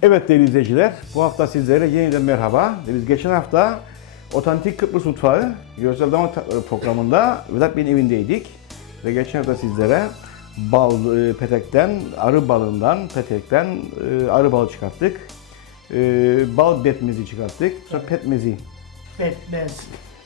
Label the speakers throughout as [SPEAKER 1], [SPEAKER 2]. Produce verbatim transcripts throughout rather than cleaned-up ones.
[SPEAKER 1] Evet değerli izleyiciler, bu hafta sizlere yeniden merhaba. Biz geçen hafta Otantik Kıbrıs Mutfağı Görsel Damak Tatları programında Vedat Bey'in evindeydik. Ve geçen hafta sizlere bal, e, petekten, arı balından, petekten e, arı balı çıkarttık. E, bal betmezi çıkarttık. Sonra petmezi.
[SPEAKER 2] Betmez.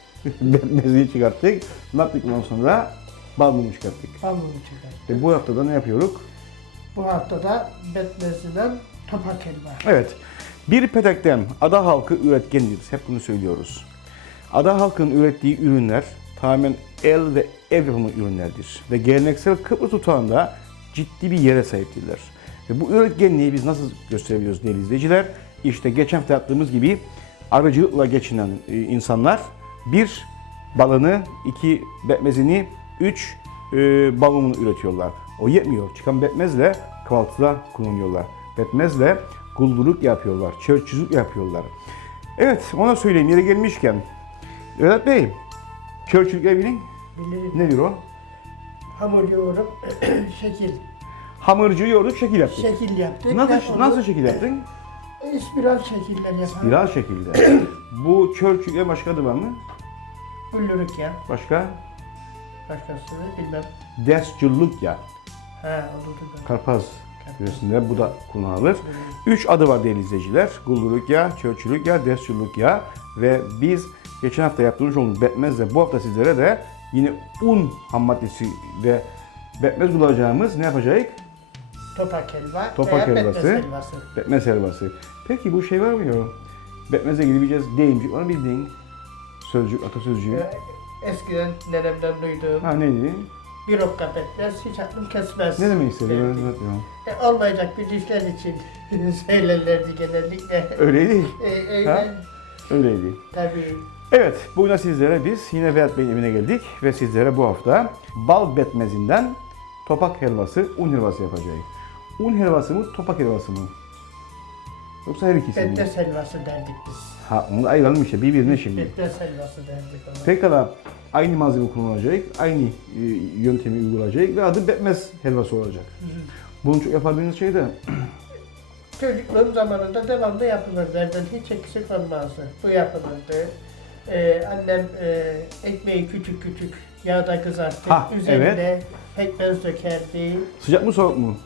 [SPEAKER 1] Betmeziyi çıkarttık. Ne yaptık ondan sonra? Bal mumu çıkarttık.
[SPEAKER 2] Balmumu çıkar.
[SPEAKER 1] Ve bu haftada ne yapıyoruz?
[SPEAKER 2] Bu haftada betmezinden topak helva.
[SPEAKER 1] Evet, bir petekten ada halkı üretkendir. Hep bunu söylüyoruz. Ada halkının ürettiği ürünler tamamen el ve ev yapımı ürünlerdir. Ve geleneksel Kıbrıs mutfağında ciddi bir yere sahiptirler. Ve bu üretkenliği biz nasıl gösterebiliyoruz değerli izleyiciler? İşte geçen hafta yaptığımız gibi arıcılıkla geçinen insanlar bir balını, iki betmezini, üç e, balonunu üretiyorlar. O yetmiyor. Çıkan betmezle kahvaltıda kullanıyorlar. Betmezle gulduruk yapıyorlar, çörçüzlük yapıyorlar. Evet, ona söyleyeyim yere gelmişken. Vedat Bey, çörçülük bilin.
[SPEAKER 2] Bilirim.
[SPEAKER 1] Nedir o?
[SPEAKER 2] Hamur yoğurup şekil.
[SPEAKER 1] Hamurcuyu yoğurduk, şekil yaptık.
[SPEAKER 2] Şekil yaptık.
[SPEAKER 1] Nasıl,
[SPEAKER 2] ve onu
[SPEAKER 1] nasıl şekil yaptın?
[SPEAKER 2] İspiral şekiller yapar.
[SPEAKER 1] Spiral şekilde. Bu çörçülükle başka adı var mı?
[SPEAKER 2] Bulluruk ya.
[SPEAKER 1] Başka?
[SPEAKER 2] Başkasını bilmem.
[SPEAKER 1] Desçulluk ya.
[SPEAKER 2] Ha, olurdu da.
[SPEAKER 1] Karpaz yöresinde bu da kullanılır. Üç adı var değerli izleyiciler. Gulduruk yağı, çörçülük yağı, desçulluk yağı. Ve biz geçen hafta yaptığımız olduğumuz betmezle bu hafta sizlere de yine un ham maddesi ve betmez kullanacağımız ne yapacağız?
[SPEAKER 2] Topak helva
[SPEAKER 1] Topak
[SPEAKER 2] veya
[SPEAKER 1] helvası.
[SPEAKER 2] betmez helvası.
[SPEAKER 1] Betmez helvası. Peki bu şey var mı ya? Betmezle ilgili bileceğiz deyimcik var mı bildiğin? Sözcük, atasözcüğü.
[SPEAKER 2] Ee, Eskiden nenemden duyduğum
[SPEAKER 1] Ha neydi?
[SPEAKER 2] bir okka betmez hiç aklım kesmez.
[SPEAKER 1] Ne demek istedi? Ben
[SPEAKER 2] derdi.
[SPEAKER 1] anlatmıyorum.
[SPEAKER 2] E, olmayacak bir işler için söylerlerdi genellikle.
[SPEAKER 1] Öyleydi.
[SPEAKER 2] E, öyle.
[SPEAKER 1] Ha? Öyleydi.
[SPEAKER 2] Tabii.
[SPEAKER 1] Evet, bugün de sizlere biz yine Vedat Bey'in evine geldik ve sizlere bu hafta bal betmezinden topak helvası, un helvası yapacağız. Un helvası mı, topak helvası mı? Yoksa her ikisi mi?
[SPEAKER 2] Betmez helvası derdik biz.
[SPEAKER 1] Ha, onu ayıralım işte birbirine şimdi.
[SPEAKER 2] Betmez helvası derdik ona.
[SPEAKER 1] Pekala aynı malzeme kullanılacak, aynı e, yöntemi uygulayacak ve adı betmez helvası olacak. Bunu çok yapardığınız şey de
[SPEAKER 2] Çocukluğum zamanında devamlı yapılırdı. Evden hiç eksik olmazdı. Bu yapılırdı. Ee, annem e, ekmeği küçük küçük yağda kızarttı.
[SPEAKER 1] Ha,
[SPEAKER 2] Üzerine pekmez dökerdi.
[SPEAKER 1] sıcak mı soğuk mu?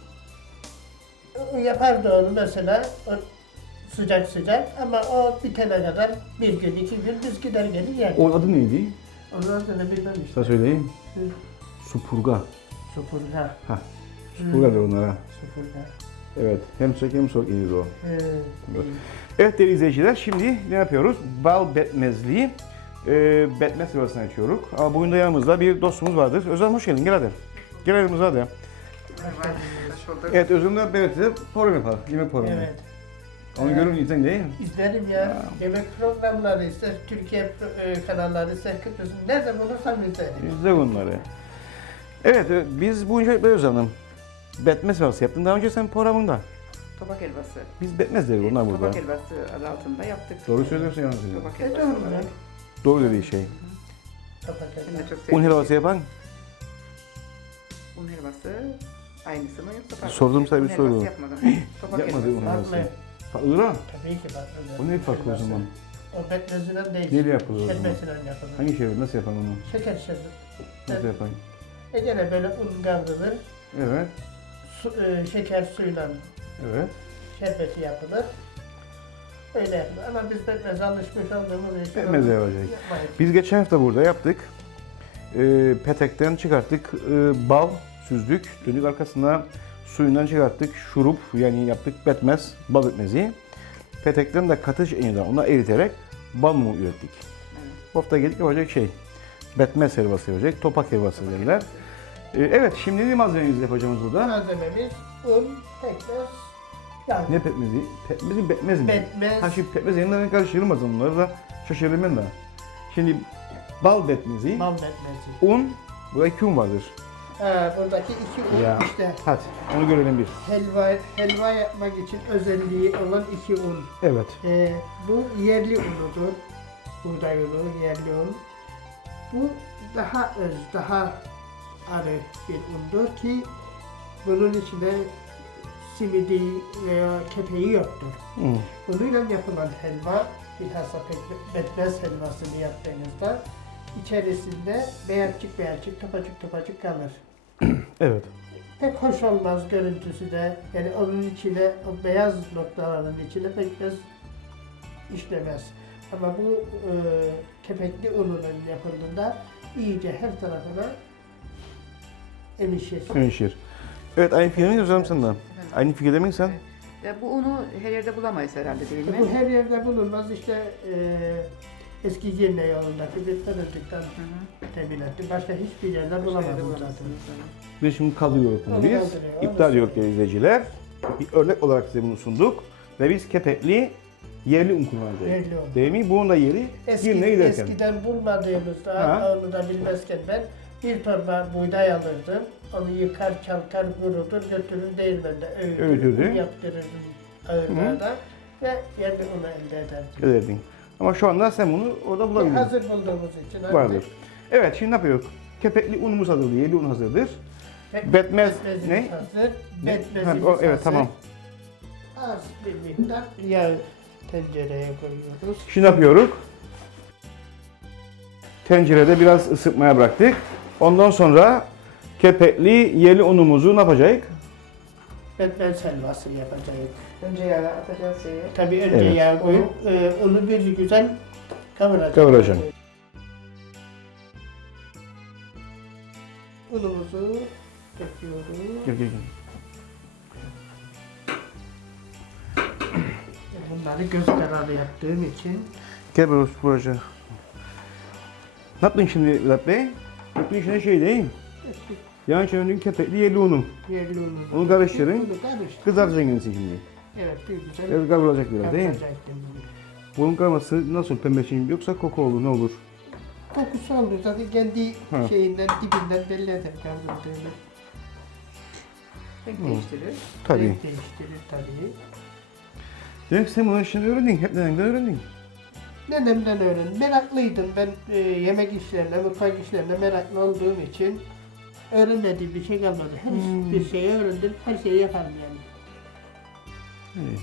[SPEAKER 2] O yapardı onu mesela o sıcak sıcak ama o bitene kadar bir gün iki gün biz gider gelir yerdik.
[SPEAKER 1] Onun adı neydi?
[SPEAKER 2] Onun adını bilmem işte.
[SPEAKER 1] Size söyleyeyim.
[SPEAKER 2] Hı.
[SPEAKER 1] Supurga.
[SPEAKER 2] Supurga.
[SPEAKER 1] Ha, supurga der onlara.
[SPEAKER 2] Supurga.
[SPEAKER 1] Evet, hem sıcak hem soğuk yenir o.
[SPEAKER 2] Hı.
[SPEAKER 1] Evet. Evet değerli izleyiciler, şimdi ne yapıyoruz? Bal betmezliği, e, betmez helvasını açıyoruz. Ama bugün de yanımızda bir dostumuz vardır. Özlem hoş geldin, gel hadi. Gel yanımıza hadi. Evet, Özlem de Berat'e program yapar, yemek programı.
[SPEAKER 2] Evet.
[SPEAKER 1] Onu görür müyüz değil mi?
[SPEAKER 2] İzlerim ya. Yemek programları ister Türkiye pro- e, kanalları ister Kıbrıs'ın nerede bulursam izlerim.
[SPEAKER 1] İzle bunları. Evet, e, biz bu önce Özlem Hanım betmez helvası yaptın. Daha önce sen programında.
[SPEAKER 3] Topak helvası.
[SPEAKER 1] Biz betmez dedik onlar burada.
[SPEAKER 3] Topak helvası adı altında yaptık.
[SPEAKER 1] Doğru söylüyorsun yalnız. söylüyorsun.
[SPEAKER 3] Topak
[SPEAKER 2] E
[SPEAKER 3] helvası
[SPEAKER 2] doğru
[SPEAKER 3] olarak.
[SPEAKER 2] mu?
[SPEAKER 1] Doğru dediği şey.
[SPEAKER 2] Kapak
[SPEAKER 3] Ben de
[SPEAKER 2] elma.
[SPEAKER 3] çok
[SPEAKER 1] Un
[SPEAKER 3] sevdim.
[SPEAKER 1] helvası yapan
[SPEAKER 3] Un helvası aynısı mı yoksa farklı?
[SPEAKER 1] Sordum sana bir
[SPEAKER 3] Un
[SPEAKER 1] soru.
[SPEAKER 3] helvası yapmadım. Topak
[SPEAKER 1] yapmadı
[SPEAKER 3] helvası.
[SPEAKER 1] un
[SPEAKER 2] Farklı.
[SPEAKER 1] helvası. Farklıdır ha?
[SPEAKER 2] Tabii ki farklı.
[SPEAKER 1] O ne farklı o zaman?
[SPEAKER 2] O betmezinden değil.
[SPEAKER 1] Neyle yapılır o zaman?
[SPEAKER 2] Şerbetinden yapılır.
[SPEAKER 1] Hangi şey nasıl yapan onu?
[SPEAKER 2] Şeker şerbeti.
[SPEAKER 1] Nasıl yapan?
[SPEAKER 2] E gene böyle un kavrulur.
[SPEAKER 1] Evet,
[SPEAKER 2] Su, e, şeker suyla
[SPEAKER 1] evet.
[SPEAKER 2] şerbeti yapılır. Öyle yapılır. Ama biz betmeze alışmış olduğumuz için...
[SPEAKER 1] Betmez
[SPEAKER 2] onu
[SPEAKER 1] yapacak.
[SPEAKER 2] yapmayız.
[SPEAKER 1] Biz geçen hafta burada yaptık. Ee, petekten çıkarttık, ee, bal süzdük, döndük arkasına suyundan çıkarttık, şurup yani yaptık betmez, bal betmezi. Petekten de katı yeniden ona eriterek bal mumu ürettik.
[SPEAKER 3] Evet.
[SPEAKER 1] Bu hafta geldik yapacak şey, betmez helvası yapacak, topak helvası derler. Ee, evet, şimdi ne malzememizi yapacağımız burada?
[SPEAKER 2] Malzememiz un, pekmez, yağ.
[SPEAKER 1] Ne pekmezi? Pekmez mi, betmez mi?
[SPEAKER 2] Betmez.
[SPEAKER 1] Ha şimdi pekmez yeniden karıştırılmaz onları da şaşırdım ben de. Şimdi bal betmezi,
[SPEAKER 2] Bal betmezi.
[SPEAKER 1] un, burada iki un vardır.
[SPEAKER 2] Ha, buradaki iki un
[SPEAKER 1] Ya.
[SPEAKER 2] işte
[SPEAKER 1] Hadi onu görelim bir.
[SPEAKER 2] helva helva yapmak için özelliği olan iki un.
[SPEAKER 1] Evet.
[SPEAKER 2] Ee, bu yerli unudur. Buğday unu, yerli un. Bu daha öz, daha arı bir undur ki bunun içine simidi veya kepeği yoktur.
[SPEAKER 1] Hı.
[SPEAKER 2] Bununla yapılan helva, bilhassa pek- betmez helvasını yaptığınızda içerisinde beyazcık beyazcık, topacık topacık kalır.
[SPEAKER 1] Evet.
[SPEAKER 2] Pek hoş olmaz görüntüsü de. Yani onun içine, o beyaz noktaların içine pekmez işlemez. Ama bu e, kepekli ununun yapıldığında iyice her tarafına emişir.
[SPEAKER 1] Emişir. Evet, aynı fikir miyiz hocam senden? Aynı fikirde misin sen?
[SPEAKER 3] Ya bu unu her yerde bulamayız herhalde değil mi?
[SPEAKER 2] Bu her yerde bulunmaz. İşte e, eski Girne yolundaki bir tanıdıktan
[SPEAKER 3] Hı hı.
[SPEAKER 2] temin etti. Başka hiçbir yerde
[SPEAKER 3] Başka
[SPEAKER 2] bulamadım
[SPEAKER 3] yerde
[SPEAKER 2] zaten.
[SPEAKER 3] bulamazsınız.
[SPEAKER 1] Biz şimdi kaldırıyoruz bunu
[SPEAKER 2] Onu
[SPEAKER 1] biz.
[SPEAKER 2] kaldırıyor, onu
[SPEAKER 1] İptal yok
[SPEAKER 2] söyleyeyim.
[SPEAKER 1] değerli izleyiciler. Bir örnek olarak size bunu sunduk. Ve biz kepekli yerli un kullanacağız.
[SPEAKER 2] Yerli un.
[SPEAKER 1] Değil mi? Bunun da yeri
[SPEAKER 2] Eski,
[SPEAKER 1] Girne'ye giderken.
[SPEAKER 2] eskiden bulmadığımızda,
[SPEAKER 1] Ha.
[SPEAKER 2] onu da bilmezken ben bir torba buğday alırdım. Onu yıkar, çalkar, kurutur, götürür değirmende öğütür,
[SPEAKER 1] Öğütürdü.
[SPEAKER 2] un yaptırırdım ağırlarda ve yerli unu elde ederdim.
[SPEAKER 1] ederdin. Ama şu anda sen bunu orada bulabilirsin.
[SPEAKER 2] Hazır bulduğumuz için artık
[SPEAKER 1] Vardır. Evet, şimdi ne yapıyoruz? Kepekli unumuz hazırdır, yerli un hazırdır.
[SPEAKER 2] be-
[SPEAKER 1] Betmez
[SPEAKER 2] betmezimiz
[SPEAKER 1] ne?
[SPEAKER 2] hazır,
[SPEAKER 1] Ne?
[SPEAKER 2] betmezimiz
[SPEAKER 1] Ha, o- evet,
[SPEAKER 2] hazır.
[SPEAKER 1] tamam.
[SPEAKER 2] Az bir miktar yağ tencereye koyuyoruz.
[SPEAKER 1] Şimdi ne yapıyoruz? Tencerede biraz ısıtmaya bıraktık. Ondan sonra kepekli yerli unumuzu ne yapacağız?
[SPEAKER 2] Betmez helvası yapacağız.
[SPEAKER 3] Önce yağı atacağız şeye.
[SPEAKER 2] Tabii önce
[SPEAKER 1] Evet.
[SPEAKER 2] yağ koyup e, onu bir güzel kavuracağız.
[SPEAKER 1] Kavuracağım.
[SPEAKER 2] Unumuzu döküyoruz.
[SPEAKER 1] Gel gel gel.
[SPEAKER 2] Bunları göz kararı yaptığım için
[SPEAKER 1] Gel burası burası. Ne yaptın şimdi Vedat Bey? Yaptığın içine şey değil. Yan çevirdiğin kepekli yerli unu.
[SPEAKER 2] yerli ununu
[SPEAKER 1] Onu karıştırın.
[SPEAKER 2] Bunu karıştır.
[SPEAKER 1] Kızartacaksın şimdi.
[SPEAKER 2] Evet, bir güzel
[SPEAKER 1] Biraz kavrulacak biraz değil mi?
[SPEAKER 2] kavuracaktım bunu.
[SPEAKER 1] Bunun kavurması nasıl pembeşin yoksa koku olur ne olur?
[SPEAKER 2] Kokusu oldu zaten kendi
[SPEAKER 1] Ha.
[SPEAKER 2] şeyinden dibinden belli eder kavrulduğunu.
[SPEAKER 3] Renk
[SPEAKER 1] Hı.
[SPEAKER 3] değiştirir.
[SPEAKER 1] Tabii.
[SPEAKER 2] Renk değiştirir tabii.
[SPEAKER 1] Demek ki sen bunu şimdi öğrendin. Hep nedenden öğrendin.
[SPEAKER 2] Nenemden öğrendim. Meraklıydım ben e, yemek işlerine, mutfak işlerine meraklı olduğum için öğrenmediğim bir şey kalmadı. Her
[SPEAKER 1] Hmm.
[SPEAKER 2] bir şeyi öğrendim, her şeyi yaparım yani.
[SPEAKER 1] İyi.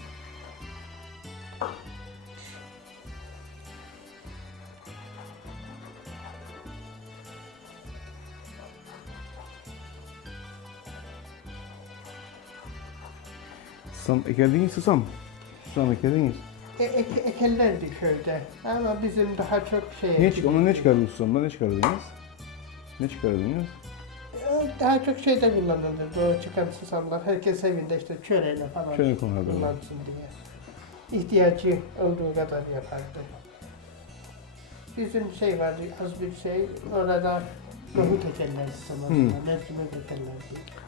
[SPEAKER 1] Susam ekerdiniz susam. Susam ekerdiniz.
[SPEAKER 2] E, ek, ekellerdi köyde ama bizim daha çok şey...
[SPEAKER 1] Ne çık onu ne çıkardınız susamdan ne çıkardınız? Ne çıkardınız?
[SPEAKER 2] E, Daha çok şeyde kullanılırdı o çıkan susamlar. Herkes evinde işte çöreğine falan
[SPEAKER 1] Çörek kullanırdı.
[SPEAKER 2] kullansın diye. İhtiyacı olduğu kadar yapardı. Bizim şey vardı, az bir şey, orada nohut ekerlerdi zamanında,
[SPEAKER 1] Hmm.
[SPEAKER 2] mercimek ekerlerdi.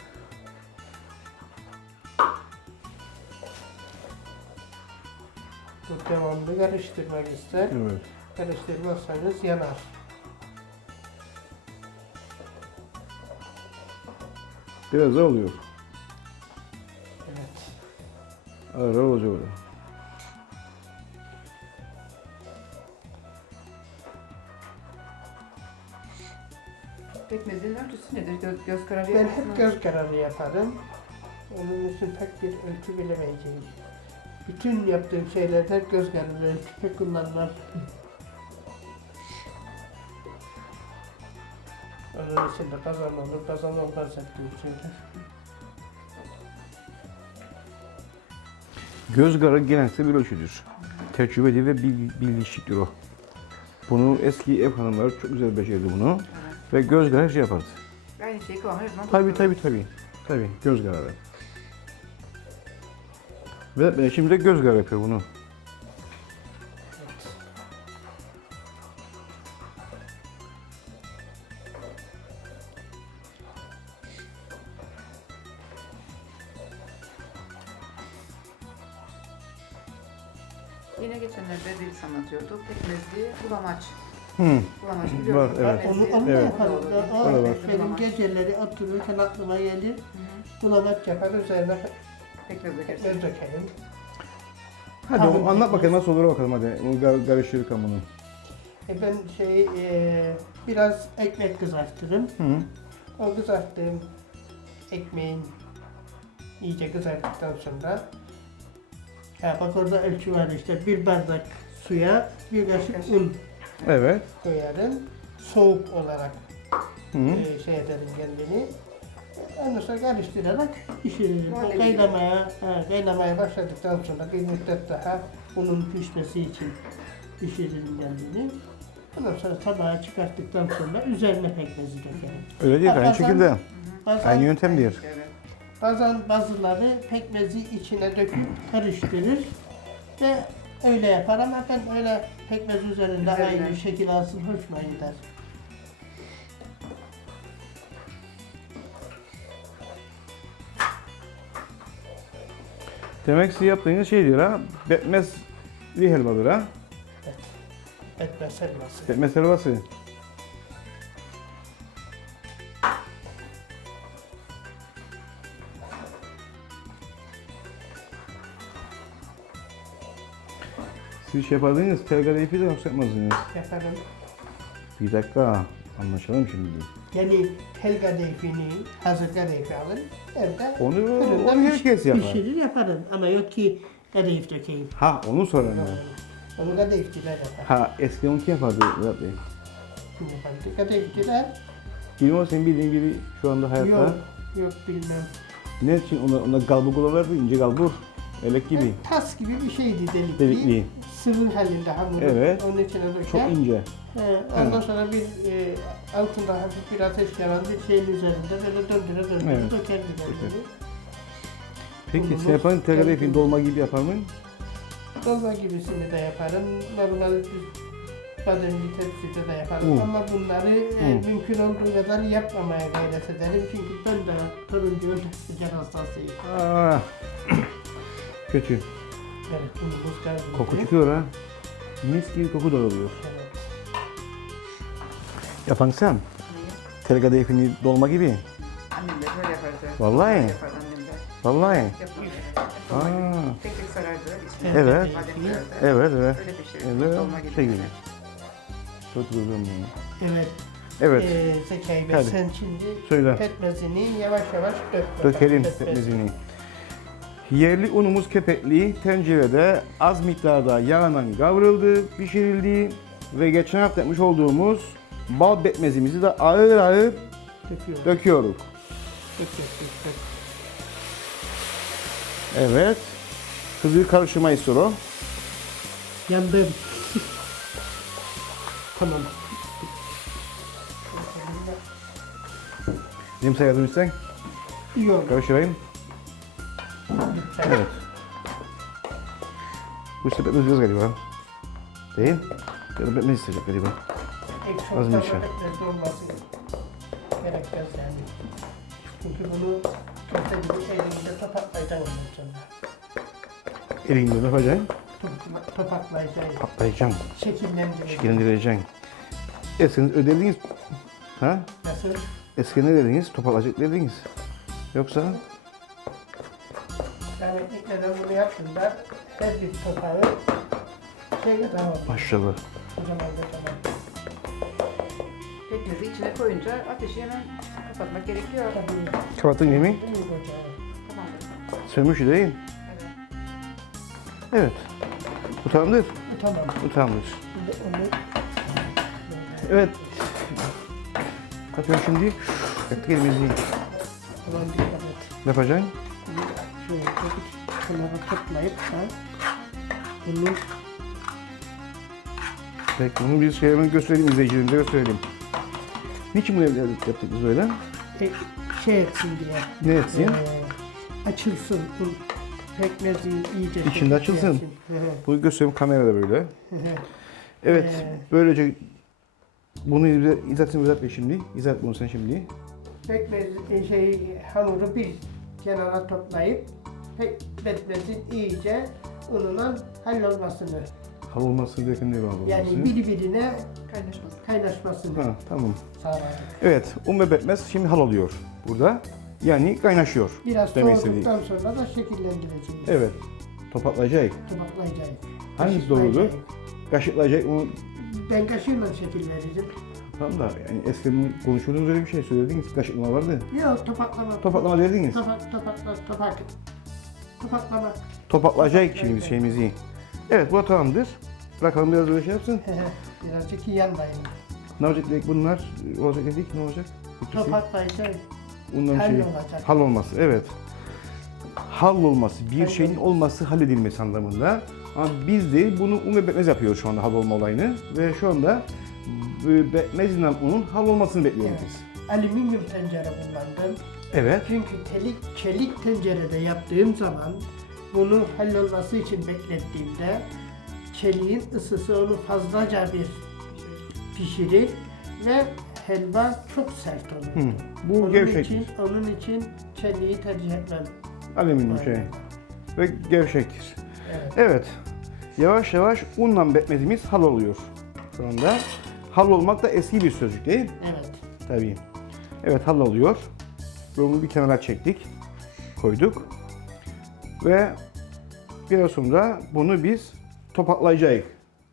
[SPEAKER 2] Bu devamlı karıştırmak ister.
[SPEAKER 1] Evet.
[SPEAKER 2] Karıştırmazsanız yanar.
[SPEAKER 1] Biraz da oluyor.
[SPEAKER 2] Evet.
[SPEAKER 1] Ağır ağır olacak öyle.
[SPEAKER 3] Pekmezin ölçüsü nedir? Göz, göz kararı
[SPEAKER 2] Ben
[SPEAKER 3] yaparsın
[SPEAKER 2] hep
[SPEAKER 3] mı?
[SPEAKER 2] göz kararı yaparım. Onun için pek bir ölçü bilemeyeceğim. Bütün yaptığım şeylerde hep göz kararı ölçü pek kullanmam. Onun için de kazan olur, kazan olmaz hep diye şeyler.
[SPEAKER 1] Göz kararı geleneksel bir ölçüdür. Tecrübeli ve bil, bilişiktir o. Bunu eski ev hanımları çok güzel becerdi bunu.
[SPEAKER 3] Evet.
[SPEAKER 1] Ve göz kararı şey yapardı.
[SPEAKER 3] Aynı şeyi kıvamı her zaman
[SPEAKER 1] Tabii
[SPEAKER 3] tutturur.
[SPEAKER 1] tabii tabii. Tabii göz kararı. Ve ben şimdi de göz kararı yapıyor bunu.
[SPEAKER 2] Evet.
[SPEAKER 3] Yine geçenlerde birisi anlatıyordu. Pekmezli bulamaç.
[SPEAKER 1] Hı.
[SPEAKER 3] Bulamaç biliyor
[SPEAKER 1] Var,
[SPEAKER 3] musun?
[SPEAKER 1] evet.
[SPEAKER 2] Onu,
[SPEAKER 3] Pekmezli
[SPEAKER 2] onu da
[SPEAKER 1] Evet.
[SPEAKER 2] yaparım.
[SPEAKER 3] olur.
[SPEAKER 2] O,
[SPEAKER 1] Öyle var.
[SPEAKER 2] benim
[SPEAKER 3] Bulamaç.
[SPEAKER 2] geceleri otururken aklıma gelir.
[SPEAKER 3] Hı hı.
[SPEAKER 2] Bulamaç yapar, üzerine
[SPEAKER 3] Pekmez dökersin.
[SPEAKER 2] göz dökerim.
[SPEAKER 1] Hadi
[SPEAKER 2] Tamam.
[SPEAKER 1] o- anlat bakalım nasıl olur bakalım hadi. Bunu kar- karıştırırken bunu.
[SPEAKER 2] E ben şey e, biraz ekmek kızartırım.
[SPEAKER 1] Hı.
[SPEAKER 2] O kızarttığım ekmeğin iyice kızarttıktan sonra. Ha, bak orada ölçü var işte. Bir bardak suya bir kaşık un
[SPEAKER 1] Evet.
[SPEAKER 2] koyarım. Soğuk olarak
[SPEAKER 1] Hı.
[SPEAKER 2] e, şey ederim kendini. Ondan sonra karıştırarak pişiririm.
[SPEAKER 3] Muhallebi
[SPEAKER 2] O kaynamaya, ha, kaynamaya başladıktan sonra bir müddet daha unun pişmesi için pişiririm kendini. Ondan sonra tabağa çıkarttıktan sonra üzerine pekmezi dökerim.
[SPEAKER 1] Öyle değil, aynı
[SPEAKER 2] Bazen-
[SPEAKER 1] şekilde.
[SPEAKER 2] Bazen,
[SPEAKER 1] Aynı yöntem değil.
[SPEAKER 3] Evet.
[SPEAKER 2] bazen bazıları pekmezi içine döküp karıştırır ve öyle yapar ama ben öyle pekmez üzerinde
[SPEAKER 3] Üzerine.
[SPEAKER 2] aynı şekil alsın hoşuma gider.
[SPEAKER 1] Demek siz yaptığınız şey diyor ha, betmez bir helvadır ha.
[SPEAKER 2] Pekmez helvası.
[SPEAKER 1] Betmez helvası. Siz şey yapardınız, telgrafı da yapmazdınız.
[SPEAKER 2] Yaparım.
[SPEAKER 1] Bir dakika, anlaşalım şimdi.
[SPEAKER 2] Yani tel kadayıfını, hazır kadayıfı alın, evde
[SPEAKER 1] Onu,
[SPEAKER 2] fırında
[SPEAKER 1] onu
[SPEAKER 2] piş-
[SPEAKER 1] herkes yapar.
[SPEAKER 2] pişirir yaparım ama yok ki kadayıf dökeyim.
[SPEAKER 1] Ha, onu sorarım
[SPEAKER 2] Yok.
[SPEAKER 1] ben.
[SPEAKER 2] Onu kadayıfçılar yapar.
[SPEAKER 1] Ha, eskiden kim yapardı Murat Bey?
[SPEAKER 2] Kim yapardı? Kadayıfçılar
[SPEAKER 1] Bilmiyorum, senin bildiğin gibi şu anda hayatta.
[SPEAKER 2] yok, yok bilmem.
[SPEAKER 1] Ne için ona, ona galbur koyarlardı, ince galbur. Elek gibi.
[SPEAKER 2] Tas gibi bir şeydi delikli.
[SPEAKER 1] Delikli.
[SPEAKER 2] Sıvı halinde hamuru.
[SPEAKER 1] Evet.
[SPEAKER 2] Onun içine döker.
[SPEAKER 1] Çok ince.
[SPEAKER 2] He, ondan sonra bir e, altında hafif bir ateş yanan bir şeyin üzerinde böyle döndüre döndüre
[SPEAKER 1] Evet.
[SPEAKER 2] dökerdi kendini.
[SPEAKER 1] Peki
[SPEAKER 2] Ununu
[SPEAKER 1] sen yapan telgrafı
[SPEAKER 2] geldi.
[SPEAKER 1] dolma gibi yapar mı?
[SPEAKER 2] Dolma gibisini de yaparım. Normal bir bademli tepside de yaparım.
[SPEAKER 1] Hı.
[SPEAKER 2] Ama bunları e,
[SPEAKER 1] Hı.
[SPEAKER 2] mümkün olduğu kadar yapmamaya gayret ederim. Çünkü ben de turuncu şeker hastasıyım.
[SPEAKER 1] Aa, kötü.
[SPEAKER 2] Evet, unumuz kayboluyor.
[SPEAKER 1] Koku çıkıyor ha. Mis gibi koku dağılıyor.
[SPEAKER 2] Evet.
[SPEAKER 1] Yapan sen.
[SPEAKER 3] Neyi?
[SPEAKER 1] Telgrafını dolma gibi.
[SPEAKER 3] Annem de böyle yapardı.
[SPEAKER 1] Vallahi.
[SPEAKER 3] Böyle yapardı annem de.
[SPEAKER 1] Vallahi.
[SPEAKER 3] Yapardı. Dolma
[SPEAKER 1] Aa.
[SPEAKER 3] gibi. Tek tek sarardı. İçine
[SPEAKER 1] Evet.
[SPEAKER 3] badem koyardı.
[SPEAKER 1] Evet, evet.
[SPEAKER 3] Öyle pişirirdi.
[SPEAKER 1] Evet,
[SPEAKER 3] Dolma gibi.
[SPEAKER 1] şey gibi. Çok güzel bunu.
[SPEAKER 2] Evet.
[SPEAKER 1] Evet.
[SPEAKER 2] Ee, Zekai Bey
[SPEAKER 1] Hadi.
[SPEAKER 2] sen şimdi
[SPEAKER 1] Söyle.
[SPEAKER 2] pekmezini yavaş yavaş dök. bakalım.
[SPEAKER 1] Dökelim
[SPEAKER 2] Pekmez.
[SPEAKER 1] pekmezini. Yerli unumuz kepekli tencerede az miktarda yağla kavruldu, pişirildi ve geçen hafta yapmış olduğumuz bal pekmezimizi de ağır ağır
[SPEAKER 2] Döküyorum.
[SPEAKER 1] döküyoruz.
[SPEAKER 2] Dök, dök, dök, dök.
[SPEAKER 1] Evet. Hızlı karıştırmayı sonra.
[SPEAKER 2] Yandım. Tamam.
[SPEAKER 1] Benim sayardım istersen.
[SPEAKER 2] İyi oldu.
[SPEAKER 1] Karıştırayım.
[SPEAKER 2] Lütfen.
[SPEAKER 1] Evet. Bu sefer pekmez biraz galiba. Değil. Ya da pekmez isteyecek galiba.
[SPEAKER 2] Ek
[SPEAKER 1] Az
[SPEAKER 2] çok
[SPEAKER 1] mı
[SPEAKER 2] da
[SPEAKER 1] içer?
[SPEAKER 2] pekmezli olması gerekmez yani. Çünkü bunu köfte gibi elinde topaklayacağım ondan sonra.
[SPEAKER 1] Elinde ne yapacaksın?
[SPEAKER 2] Top- Topaklayacağım.
[SPEAKER 1] Patlayacaksın.
[SPEAKER 2] Şekillendireceğim.
[SPEAKER 1] Şekillendireceksin. Eskiden ödediniz. Ha?
[SPEAKER 2] Nasıl?
[SPEAKER 1] Eskiden ne dediniz? Topalacak dediniz. Yoksa?
[SPEAKER 2] Yani neden bunu yaptığımda her bir topağı şeyle tamam.
[SPEAKER 1] Maşallah.
[SPEAKER 2] Kocaman kocaman.
[SPEAKER 3] Pekmezi içine koyunca ateşi hemen kapatmak gerekiyor.
[SPEAKER 2] Tabii.
[SPEAKER 1] Kapattın değil mi?
[SPEAKER 2] Değil mi kocaman?
[SPEAKER 3] Tamamdır.
[SPEAKER 1] Sönmüş değil.
[SPEAKER 3] Evet.
[SPEAKER 1] Evet. Bu tamamdır.
[SPEAKER 2] Bu tamam.
[SPEAKER 1] Bu tamamdır.
[SPEAKER 2] Şimdi onu
[SPEAKER 1] Evet. Bakıyorum şimdi. Yaktık elimizi.
[SPEAKER 2] Ulan dikkat et.
[SPEAKER 1] Ne yapacaksın?
[SPEAKER 2] Şimdi şöyle çekip kenara toplayıp da bunu
[SPEAKER 1] Peki bunu bir şey hemen gösterelim izleyicilerimize gösterelim. Niçin bunu evde yaptık biz böyle?
[SPEAKER 2] e, şey etsin diye.
[SPEAKER 1] Ne etsin?
[SPEAKER 2] Ee, açılsın. Bu pekmezi iyice
[SPEAKER 1] İçinde
[SPEAKER 2] şekil
[SPEAKER 1] açılsın.
[SPEAKER 2] yapsın. Hı hı,
[SPEAKER 1] Bunu göstereyim kamerada böyle.
[SPEAKER 2] hı hı.
[SPEAKER 1] Evet.
[SPEAKER 2] Ee.
[SPEAKER 1] Böylece bunu bize izah etsin Vedat Bey şimdi. İzah et bunu sen şimdi.
[SPEAKER 2] Pekmez e, şey hamuru bir kenara toplayıp pek pekmezin iyice unundan hallolmasını
[SPEAKER 1] Hal olmasın derken ne var bu?
[SPEAKER 2] yani birbirine
[SPEAKER 3] Kaynaşmasın.
[SPEAKER 2] kaynaşmasını
[SPEAKER 1] Ha, tamam.
[SPEAKER 2] sağladık.
[SPEAKER 1] Evet, un ve betmez şimdi hal oluyor burada. Yani kaynaşıyor.
[SPEAKER 2] Biraz
[SPEAKER 1] Demek istediği.
[SPEAKER 2] soğuduktan sonra da şekillendireceğiz.
[SPEAKER 1] Evet. Topaklayacak.
[SPEAKER 2] Topaklayacağız.
[SPEAKER 1] Hangisi doğrudur?
[SPEAKER 2] Kaşıklayacağız.
[SPEAKER 1] Kaşıklayacak, onu
[SPEAKER 2] Ben kaşığıyla şekil veririm.
[SPEAKER 1] Tamam da yani eskiden konuşuyordunuz öyle bir şey söylediniz. Kaşıklama vardı.
[SPEAKER 2] Yok topaklama.
[SPEAKER 1] Topaklama derdiniz.
[SPEAKER 2] Topak, topakla, topak. Topaklama.
[SPEAKER 1] Topaklayacak şimdi şeyimizi. Evet bu tamamdır. Bırakalım biraz böyle şey yapsın.
[SPEAKER 2] Birazcık yanmayın.
[SPEAKER 1] Ne olacak dedik bunlar? Olacak dedik ne olacak? İkisi.
[SPEAKER 2] Topaklayacak.
[SPEAKER 1] Bunların
[SPEAKER 2] Hal
[SPEAKER 1] şeyi-
[SPEAKER 2] olacak.
[SPEAKER 1] Hal olması evet. Hal olması, bir
[SPEAKER 2] Hal
[SPEAKER 1] şeyin
[SPEAKER 2] olması.
[SPEAKER 1] olması halledilmesi anlamında. Ama biz de bunu un ve betmez yapıyoruz şu anda hal olma olayını. Ve şu anda e, betmez ile unun hal olmasını bekliyoruz
[SPEAKER 2] Evet.
[SPEAKER 1] biz.
[SPEAKER 2] Alüminyum tencere kullandım.
[SPEAKER 1] Evet.
[SPEAKER 2] Çünkü telik, çelik tencerede yaptığım zaman bunu hallolması için beklettiğimde çeliğin ısısı onu fazlaca bir pişirir ve helva çok sert olur.
[SPEAKER 1] Hı. Bu
[SPEAKER 2] Onun
[SPEAKER 1] gevşektir.
[SPEAKER 2] için, onun için çeliği tercih etmem.
[SPEAKER 1] Alüminyum
[SPEAKER 2] Aynen.
[SPEAKER 1] şey. Ve gevşektir.
[SPEAKER 2] Evet.
[SPEAKER 1] Evet. Yavaş yavaş unla betmezimiz hal oluyor şu anda. Hal olmak da eski bir sözcük değil.
[SPEAKER 2] Evet.
[SPEAKER 1] Tabii. Evet hal oluyor. Bunu bir kenara çektik. Koyduk. Ve biraz sonra bunu biz topaklayacağız.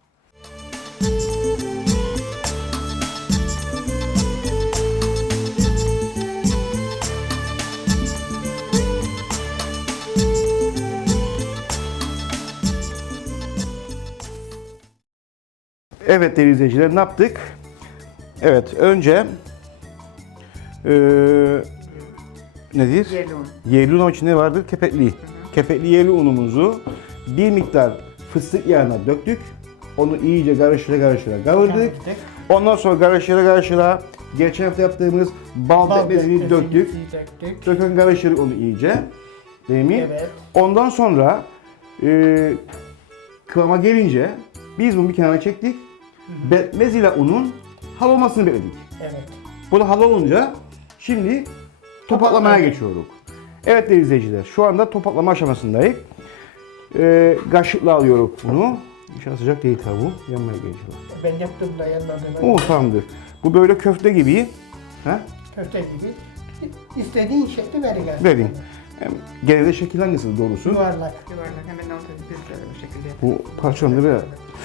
[SPEAKER 1] Evet değerli izleyiciler ne yaptık? Evet önce eee nedir?
[SPEAKER 3] Yerli un.
[SPEAKER 1] Yerli un içinde vardır kepekli. Kepekli yerli unumuzu bir miktar fıstık yağına döktük. Onu iyice karıştıra karıştıra kavurdık.
[SPEAKER 2] Kavurdık.
[SPEAKER 1] Ondan sonra karıştıra karıştıra geçen hafta yaptığımız bal
[SPEAKER 2] Bal
[SPEAKER 1] pekmezini
[SPEAKER 2] pekmezini
[SPEAKER 1] döktük.
[SPEAKER 2] döktük.
[SPEAKER 1] Dökün karıştırdık onu iyice. Değil mi?
[SPEAKER 2] Evet.
[SPEAKER 1] Ondan sonra eee kıvama gelince biz bunu bir kenara çektik. Betmez ile unun hal olmasını bekledik.
[SPEAKER 2] Evet.
[SPEAKER 1] Bu da hal olunca şimdi topaklamaya geçiyoruz. Evet değerli izleyiciler şu anda topaklama aşamasındayız. Ee, kaşıkla alıyoruz bunu. İnşallah sıcak değil tabi bu. Yanmaya geçiyor.
[SPEAKER 2] Ben yaptığımda yanmadım.
[SPEAKER 1] Oh tamamdır. Bu böyle köfte gibi. Ha?
[SPEAKER 2] Köfte gibi. İstediğin şekli verin.
[SPEAKER 1] Verin. Hem genelde şekil hangisi doğrusu?
[SPEAKER 2] Yuvarlak.
[SPEAKER 3] Yuvarlak hemen altı biz de bu şekilde.
[SPEAKER 1] Bu parçanın böyle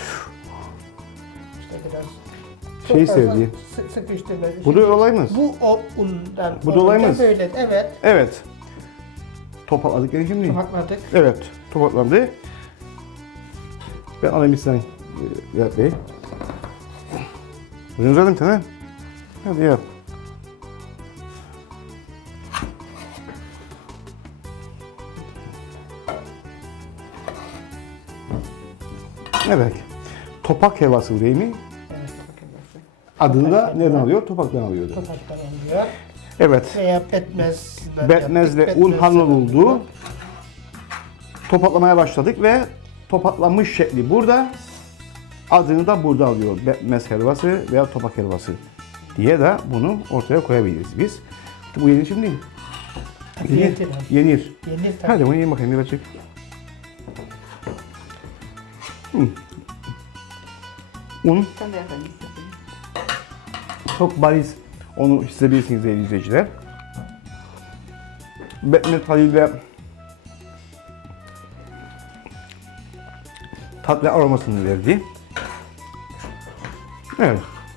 [SPEAKER 2] İşte biraz.
[SPEAKER 1] Şey
[SPEAKER 2] çok fazla
[SPEAKER 1] sevdi.
[SPEAKER 2] sı- Sıkıştırma.
[SPEAKER 1] Bu da olayımız.
[SPEAKER 2] Bu o undan.
[SPEAKER 1] Bu da olayımız.
[SPEAKER 2] Böyle. Evet.
[SPEAKER 1] Evet. Topakladık yani şimdi.
[SPEAKER 2] Topakladık.
[SPEAKER 1] Evet, topaklandı. Ben alayım bir sen Vedat Bey. Buyurun zaten tamam. Hadi yap. Evet. Topak helvası bu değil mi?
[SPEAKER 2] Evet.
[SPEAKER 1] Adını da
[SPEAKER 2] Topak
[SPEAKER 1] nereden
[SPEAKER 2] helva.
[SPEAKER 1] alıyor? Topaktan alıyor. demek.
[SPEAKER 2] Topaktan oluyor.
[SPEAKER 1] Evet.
[SPEAKER 2] Veya betmez.
[SPEAKER 1] Betmezle un halloldu. Topaklamaya başladık ve topaklanmış şekli burada. Adını da burada alıyor. Betmez helvası veya topak helvası diye de bunu ortaya koyabiliriz biz. Bu yenir şimdi. Yenir.
[SPEAKER 2] Yenir.
[SPEAKER 1] Yenir.
[SPEAKER 2] Yenir tabii.
[SPEAKER 1] Hadi bunu yiyin bakayım birazcık. Hmm. Un
[SPEAKER 3] Sen de efendim istedim.
[SPEAKER 1] çok bariz. Onu hissedebilirsiniz değerli izleyiciler. Betmez tadıyla tat ve aromasını verdi. Evet.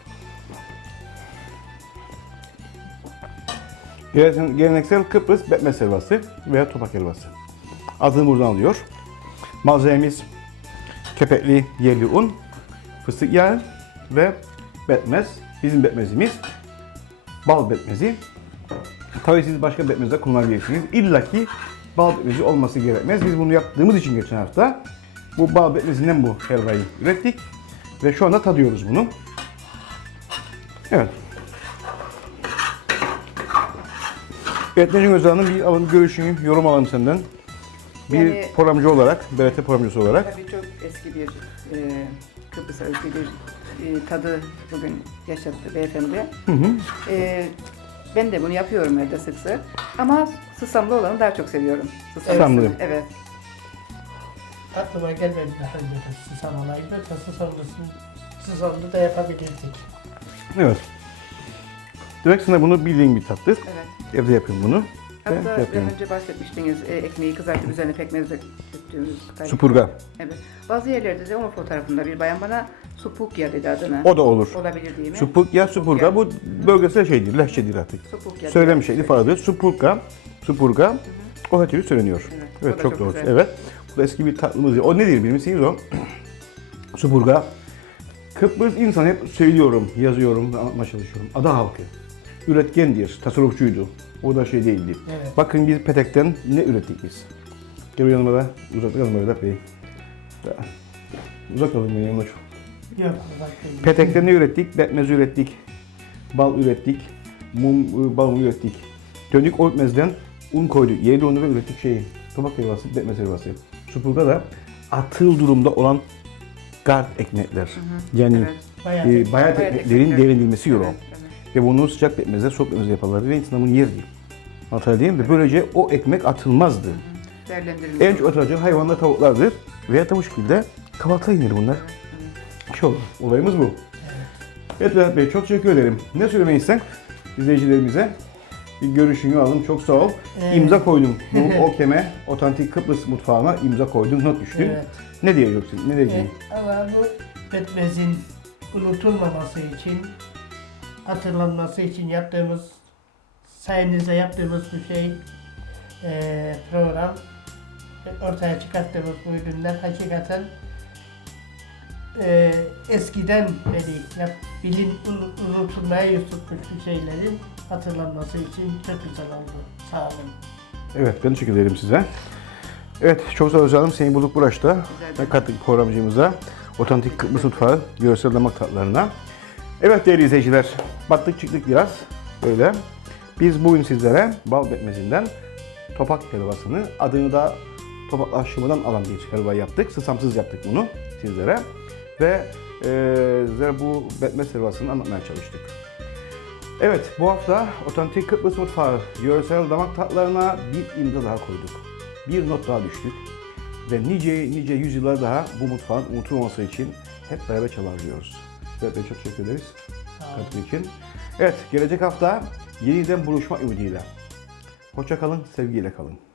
[SPEAKER 1] Gelen- Geleneksel Kıbrıs betmez helvası veya topak helvası. Adını buradan alıyor. Malzememiz kepekli yerli un, fıstık yağı ve betmez. Bizim betmezimiz bal betmezi. Tabii siz başka betmez de kullanabilirsiniz. İlla ki bal betmezi olması gerekmez. Biz bunu yaptığımız için geçen hafta bu bal betmezinden bu helvayı ürettik. Ve şu anda tadıyoruz bunu. Evet. Evet Necim Özal'ın bir alın görüşünü, yorum alalım senden. Bir
[SPEAKER 3] Yani-
[SPEAKER 1] programcı olarak, B R T programcısı olarak.
[SPEAKER 3] Tabii çok eski bir e, Kıbrıs özgü bir e, tadı bugün yaşattı beyefendi.
[SPEAKER 1] Hı hı.
[SPEAKER 3] E, ben de bunu yapıyorum evde sık sık. Ama susamlı olanı daha çok seviyorum.
[SPEAKER 1] Susamlı.
[SPEAKER 3] Evet.
[SPEAKER 2] Aklıma gelmedi daha önce de susam olaydı. Susamlısını, susamlı da yapabilirdik.
[SPEAKER 1] Evet. Demek sana bunu bildiğin bir tatlı.
[SPEAKER 3] Evet.
[SPEAKER 1] Evde yapıyorum bunu.
[SPEAKER 3] Hatta biraz
[SPEAKER 1] yapıyorum.
[SPEAKER 3] önce bahsetmiştiniz e, ekmeği kızartıp üzerine pekmez döktüğümüz tarif.
[SPEAKER 1] Supurga.
[SPEAKER 3] Evet. Bazı yerlerde de onun fotoğrafında bir bayan bana supukya dedi adına.
[SPEAKER 1] O da olur.
[SPEAKER 3] Olabilir değil mi?
[SPEAKER 1] Supurga, supurga bu bölgesel şeydir, lehçedir artık.
[SPEAKER 3] Supukya.
[SPEAKER 1] Söylem şekli farklıdır. Supurga, supurga o her türlü söyleniyor.
[SPEAKER 3] Evet,
[SPEAKER 1] Evet,
[SPEAKER 3] o da
[SPEAKER 1] çok,
[SPEAKER 3] çok
[SPEAKER 1] doğru.
[SPEAKER 3] güzel.
[SPEAKER 1] Evet. Bu da eski bir tatlımız. O nedir bilir misiniz o? Supurga. Kıbrıs insan hep söylüyorum, yazıyorum, anlatmaya çalışıyorum. Ada halkı. Üretkendir, tasarrufçuydu. O da şey değildi.
[SPEAKER 2] Evet.
[SPEAKER 1] Bakın biz petekten ne ürettik biz? Gel yanıma da, uzaklayalım Vedat Bey. Uzaklayalım beni yanıma çok.
[SPEAKER 2] Yok, bak.
[SPEAKER 1] Petekten ne ürettik? Betmez ürettik. Bal ürettik. Mum, bal ürettik. Dönük o betmezden un koyduk. Yedi onu ve ürettik şeyi. Tabak helvası, betmez helvası. Supurga da atıl durumda olan gard ekmekler. Yani
[SPEAKER 3] Evet.
[SPEAKER 2] Bayağı
[SPEAKER 1] e, bayat
[SPEAKER 3] Bayat
[SPEAKER 1] ekmeklerin
[SPEAKER 3] ekmekler.
[SPEAKER 1] derinilmesi euro.
[SPEAKER 3] Evet, evet.
[SPEAKER 1] Ve bunu sıcak betmezde, soğuk betmezde yaparlardı ve insan bunu yerdi. Anlatabiliyor muyum? Ve böylece o ekmek atılmazdı.
[SPEAKER 3] Değerlendirilmiş.
[SPEAKER 1] En çok atılacağı hayvanlar tavuklardır. Veya da bu şekilde kahvaltıya yenir bunlar. Şey olur. Olayımız bu. Evet Vedat Bey, çok teşekkür ederim. Ne söylemeyi isten izleyicilerimize? Bir görüşünü aldım. Çok sağ ol.
[SPEAKER 2] Evet.
[SPEAKER 1] İmza koydum. Bu Okem'e, otantik Kıbrıs mutfağına imza koydum. Not düştün.
[SPEAKER 2] Evet.
[SPEAKER 1] Ne diyeceksin? Ne diyeceksin?
[SPEAKER 2] Evet, ama bu betmezin unutulmaması için, hatırlanması için yaptığımız, sayenizde yaptığımız bu şey, eee, program, ortaya çıkarttığımız bu ürünler hakikaten eee, eskiden beri yap, bilin un- unutulmaya yüz tutmuş bir şeylerin hatırlanması için çok güzel oldu. Sağ olun.
[SPEAKER 1] Evet, ben teşekkür ederim size. Evet, çok sağ olun canım. Seni bulduk Buraş'ta.
[SPEAKER 3] Güzel.
[SPEAKER 1] Ve kattık programcımıza. Otantik Kıbrıs mutfağı, görsel damak tatlarına. Evet değerli izleyiciler, battık çıktık biraz. Böyle. Biz bugün sizlere bal betmezinden topak helvasını, adını da topak aşımından alan bir helva yaptık. Susamsız yaptık bunu sizlere. Ve e, sizlere bu betmez helvasını anlatmaya çalıştık. Evet, bu hafta Otantik Kıbrıs mutfağı, görsel damak tatlarına bir imza daha koyduk. Bir not daha düştük. Ve nice nice yüzyıllar daha bu mutfağın unutulmaması için hep beraber çabalıyoruz. Evet, çok teşekkür ederiz
[SPEAKER 2] Sağ olun.
[SPEAKER 1] katkı için. Evet, gelecek hafta yeniden buluşma ümidiyle. Hoşça kalın, sevgiyle kalın.